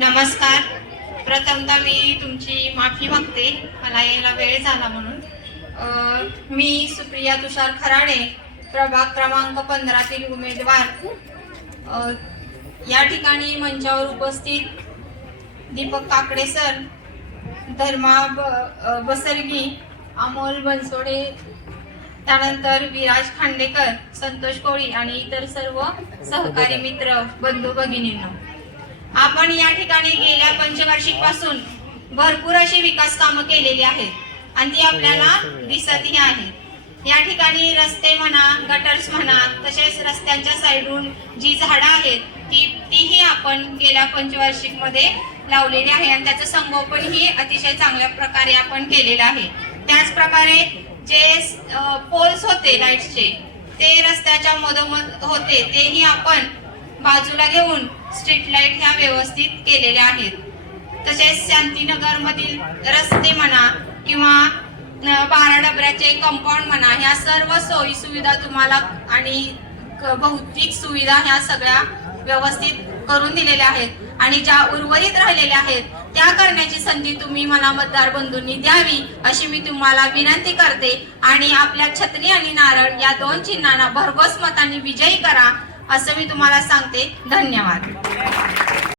नमस्कार. प्रथमतः मी तुमची माफी मागते, मला यायला वेळ झाला म्हणून. मी सुप्रिया तुषार खराडे, प्रभाग क्रमांक 15 तील उमेदवार. या ठिकाणी मंचावर उपस्थित दीपक काकडे सर, धर्मा बसरगी, अमोल बनसोडे, त्यानंतर विराज खांडेकर, संतोष कोळी आणि इतर सर्व सहकारी मित्र, बंधू भगिनींनो, आपण या ठिकाणी गेल्या पंचवार्षिक पासून भरपूर अशी विकास कामं केलेली आहेत आणि ती आपल्याला दिसतही आहेत. या ठिकाणी रस्ते म्हणा, गटर्स म्हणा, तसेच रस्त्यांच्या साईडून जी झाडं आहेत तीही आपण गेल्या पंचवार्षिक मध्ये लावलेली आहे आणि त्याचं संगोपन ही अतिशय चांगल्या प्रकारे आपण केलेलं आहे. त्याचप्रकारे जे पोल्स होते लाईट्सचे, ते रस्त्याच्या मधोमध होते, तेही आपण बाजूला घेऊन स्ट्रीट लाईट ह्या व्यवस्थित केलेल्या आहेत. तसेच शांतीनगर मधील रस्ते म्हणा किंवा 12 डबऱ्याचे कंपाऊंड म्हणा, ह्या सर्व सोयी सुविधा तुम्हाला आणि भौतिक सुविधा ह्या सगळ्या व्यवस्थित करून दिलेल्या आहेत आणि ज्या उर्वरित राहिलेल्या आहेत त्या करण्याची संधी तुम्ही मला मतदार बंधूंनी द्यावी अशी मी तुम्हाला विनंती करते आणि आपल्या छत्री आणि नारळ या 2 चिन्हांना भरघोस मतांनी विजयी करा असं मी तुम्हाला सांगते. धन्यवाद.